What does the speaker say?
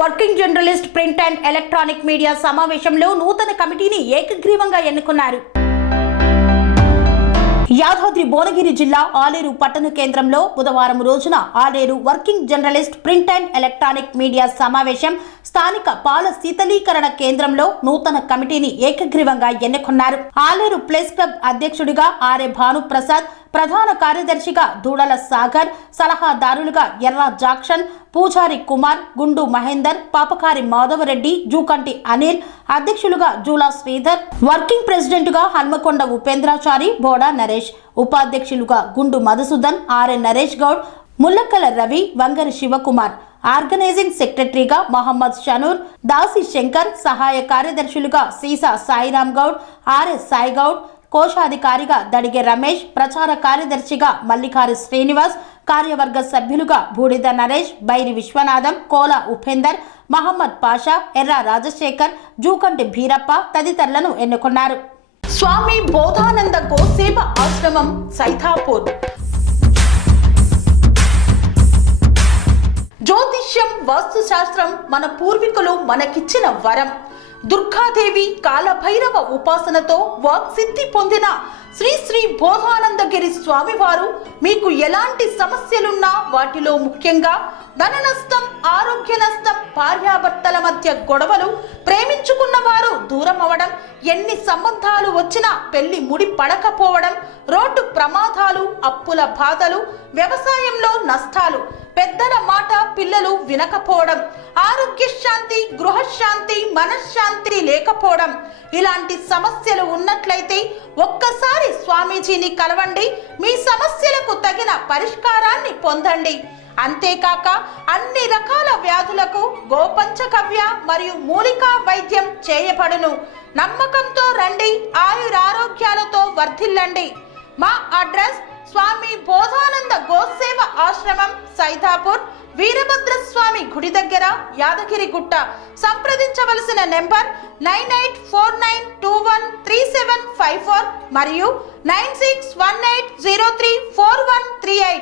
Working journalist print and electronic media సమావేశంలో నూతన కమిటీని ఏకగ్రీవంగా ఎన్నుకున్నారు. యాదాద్రి భువనగిరి జిల్లా ఆలేరు పట్టణ కేంద్రంలో బుధవారం రోజున Aler working journalist print and electronic media సమావేశం స్థానిక పాల శీతలీకరణ కేంద్రంలో నూతన కమిటీని ఏకగ్రీవంగా ఎన్నుకున్నారు. ఆలేరు ప్లేస్ క్లబ్ అధ్యక్షుడిగా ఆర్ఏ భానుప్రసాద్, ప్రధాన కార్యదర్శిగా దూడల సాగర్, సలహాదారులుగా ఎర్ర జాక్షన్, పూజారి కుమార్, గుండు మహేందర్, పాపకారి మాధవరెడ్డి, జూకంటి అనిల్, అధ్యక్షులుగా జూలా శ్రీధర్, వర్కింగ్ ప్రెసిడెంట్గా హన్మకొండ ఉపేంద్రాచారి, బోడా నరేష్, ఉపాధ్యక్షులుగా గుండు మధుసూదన్, ఆర్ఏ నరేష్ గౌడ్, ముల్లక్కల రవి, వంగరి శివకుమార్, ఆర్గనైజింగ్ సెక్రటరీగా మహమ్మద్ షనూర్, దాసి శంకర్, సహాయ కార్యదర్శులుగా సీసా సాయిరామ్ గౌడ్, ఆర్ఏ సాయి గౌడ్, కోశాధికారిగా దడిగే రమేష్, ప్రచార కార్యదర్శిగా మల్లికారి శ్రీనివాస్, కార్యవర్గ సభ్యులుగా బూడిద నరేష్, బైరి విశ్వనాథం, కోల ఉపేందర్, మహమ్మద్ పాషా, ఎర్ర రాజశేఖర్, జూకంటి భీరప్ప తదితరులను ఎన్నుకున్నారు. స్వామి బోధానంద గోసేవ ఆశ్రమం సైథాపూర్. జ్యోతిష్యం, వాస్తుశాస్త్రం మన పూర్వీకులు మనకిచ్చిన వరం. దుర్గాదేవి, కాలభైరవ ఉపాసనతో వాక్సిద్ధి పొందిన శ్రీ శ్రీ బోధానందగిరి స్వామివారు మీకు ఎలాంటి సమస్యలున్నా, వాటిలో ముఖ్యంగా ధన నష్టం, ఆరోగ్య నష్టం, భార్యాభర్తల మధ్య గొడవలు, ప్రేమించుకున్న వారు దూరం అవడం, ఎన్ని సంబంధాలు వచ్చినా పెళ్లి ముడి పడకపోవడం, రోడ్డు ప్రమాదాలు, అప్పుల బాధలు, వ్యవసాయంలో నష్టాలు, పెద్దల మాట పిల్లలు వినకపోవడం, ఆరోగ్య శాంతి, గృహశాంతి, మనశ్శాంతి లేకపోవడం, ఇలాంటి సమస్యలు ఉన్నట్లయితే ఒక్కసారి స్వామీజీని కలవండి. మీ సమస్యలకు తగిన పరిష్కారాన్ని పొందండి. అంతేకాక అన్ని రకాల వ్యాధులకు గోపంచకవ్య మరియు మూలికా వైద్యం చేయబడును. నమ్మకంతో రండి, ఆయురారోగ్యాలతో వర్ధిల్లండి. మా అడ్రస్ స్వామి బోధానంద గోసేవ ఆశ్రమం, సైథాపూర్, వీరభద్రస్వామి గుడి దగ్గర, యాదగిరిగుట్ట. సంప్రదించవలసిన నెంబర్ 9849213754 మరియు 9618034138.